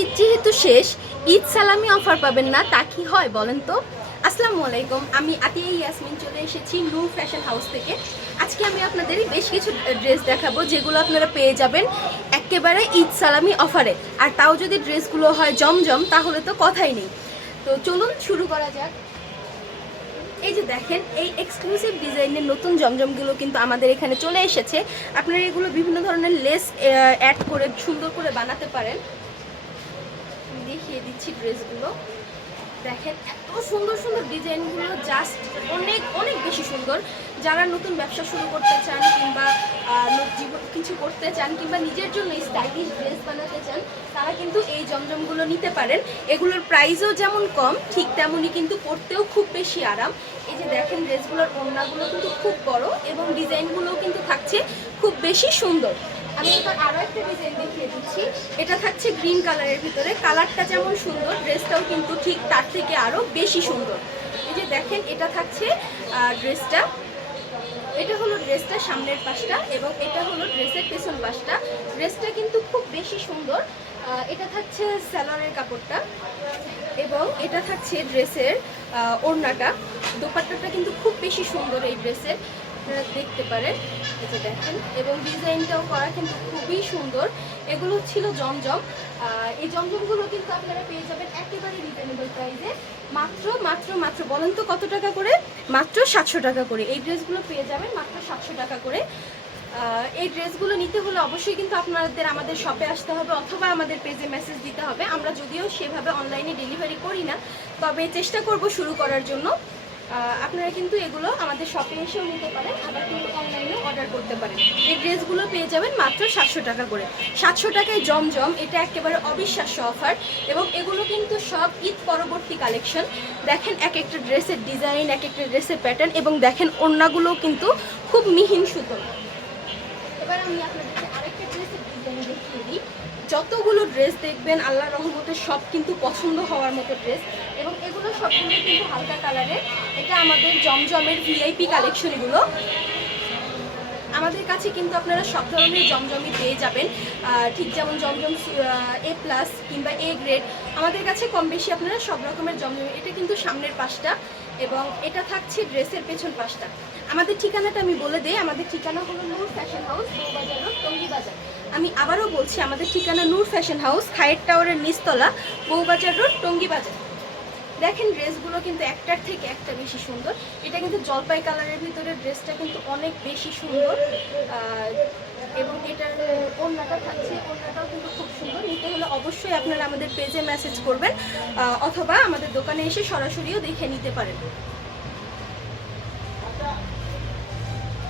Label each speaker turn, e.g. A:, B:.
A: ঈদ যেহেতু শেষ, ঈদ সালামি অফার পাবেন না, তা কি হয় বলেন তো? আসসালামু আলাইকুম, আমি আতিয়া ইয়াসমিন চলে এসেছি নূর ফ্যাশন হাউস থেকে। আজকে আমি আপনাদের বেশ কিছু ড্রেস দেখাবো, যেগুলো আপনারা পেয়ে যাবেন একেবারে ঈদ সালামি অফারে। আর তাও যদি ড্রেসগুলো হয় জমজম, তাহলে তো কথাই নেই। তো চলুন শুরু করা যাক। এই যে দেখেন, এই এক্সক্লুসিভ ডিজাইনের নতুন জমজমগুলো কিন্তু আমাদের এখানে চলে এসেছে। আপনারা এগুলো বিভিন্ন ধরনের লেস অ্যাড করে সুন্দর করে বানাতে পারেন। দেখিয়ে দিচ্ছি ড্রেসগুলো। দেখেন, এত সুন্দর সুন্দর ডিজাইনগুলো জাস্ট অনেক অনেক বেশি সুন্দর। যারা নতুন ব্যবসা শুরু করতে চান কিংবা জীবন কিছু করতে চান কিংবা নিজের জন্য স্টাইলিশ ড্রেস বানাতে চান, তারা কিন্তু এই জমজমগুলো নিতে পারেন। এগুলোর প্রাইসও যেমন কম, ঠিক তেমনই কিন্তু পরতেও খুব বেশি আরাম। এই যে দেখেন ড্রেসগুলোর ওড়নাগুলো কিন্তু খুব বড় এবং ডিজাইনগুলোও কিন্তু থাকছে খুব বেশি সুন্দর। আমি এবার আরও একটা ডিজাইন দেখিয়ে দিচ্ছি। এটা থাকছে গ্রিন কালারের ভিতরে। কালারটা যেমন সুন্দর ড্রেসটাও কিন্তু ঠিক তার থেকে আরও বেশি সুন্দর। এই যে দেখেন, এটা থাকছে ড্রেসটা এটা হলো ড্রেসটা সামনের পাশটা এবং এটা হলো ড্রেসের পেছন পাশটা। ড্রেসটা কিন্তু খুব বেশি সুন্দর। এটা থাকছে স্যালোয়ারের কাপড়টা এবং এটা থাকছে ড্রেসের ওড়নাটা। দোপাট্টাটা কিন্তু খুব বেশি সুন্দর এই ড্রেসের, আপনারা দেখতে পারেন। যে দেখেন, এবং ডিজাইনটাও করা কিন্তু খুবই সুন্দর। এগুলো ছিল জমজম। এই জমজমগুলো কিন্তু আপনারা পেয়ে যাবেন একেবারে রিজনেবল প্রাইসে। মাত্র মাত্র মাত্র, বলেন তো কত টাকা করে? মাত্র সাতশো টাকা করে। এই ড্রেসগুলো পেয়ে যাবেন মাত্র সাতশো টাকা করে। এই ড্রেসগুলো নিতে হলে অবশ্যই কিন্তু আপনাদের আমাদের শপে আসতে হবে অথবা আমাদের পেজে মেসেজ দিতে হবে। আমরা যদিও সেভাবে অনলাইনে ডেলিভারি করি না, তবে চেষ্টা করব শুরু করার জন্য। আপনারা কিন্তু এগুলো আমাদের শপে এসেও নিতে পারেন, আবার কিন্তু অনলাইনেও অর্ডার করতে পারেন। এই ড্রেসগুলো পেয়ে যাবেন মাত্র সাতশো টাকা করে। সাতশো টাকায় জমজম, এটা একেবারে অবিশ্বাস্য অফার এবং এগুলো কিন্তু সব ঈদ পরবর্তী কালেকশন দেখেন এক একটা ড্রেসের ডিজাইন এক একটা ড্রেসের প্যাটার্ন এবং দেখেন ওড়নাগুলোও কিন্তু খুব মিহিন সুতো। আমি ড্রেসের ডিজাইন দেখিয়ে দিই। যতগুলো ড্রেস দেখবেন, আল্লাহ রহমতের সব কিন্তু পছন্দ হওয়ার মতো ড্রেস এবং এগুলো সবগুলো কিন্তু হালকা কালারের এটা আমাদের জমজমের ভিআইপি কালেকশনগুলো আমাদের কাছে কিন্তু আপনারা সব ধরনের জমজমই পেয়ে যাবেন। ঠিক যেমন জমজম এ প্লাস কিংবা এ গ্রেড আমাদের কাছে কম বেশি আপনারা সব রকমের জমজম, এটা কিন্তু সামনের পাশটা এবং এটা থাকছে ড্রেসের পেছন পাশটা আমাদের ঠিকানাটা আমি বলে দিই, আমাদের ঠিকানা হলো Noor fashion house Boubazar road, Tongi Bazar. আমি আবারও বলছি, আমাদের ঠিকানা নূর ফ্যাশন হাউস, খায়ের টাওয়ারের নিচতলা বউবাজার রোড, টঙ্গী বাজার। দেখেন ড্রেসগুলো কিন্তু একটার থেকে একটা বেশি সুন্দর। এটা কিন্তু জলপাই কালারের ভিতরে ড্রেসটা কিন্তু অনেক বেশি সুন্দর। এবং এটার ওড়নাটা থাকছে, ওড়নাটাও কিন্তু খুব সুন্দর। নিতে হলে অবশ্যই আপনারা আমাদের পেজে মেসেজ করবেন অথবা আমাদের দোকানে এসে সরাসরিও দেখে নিতে পারেন।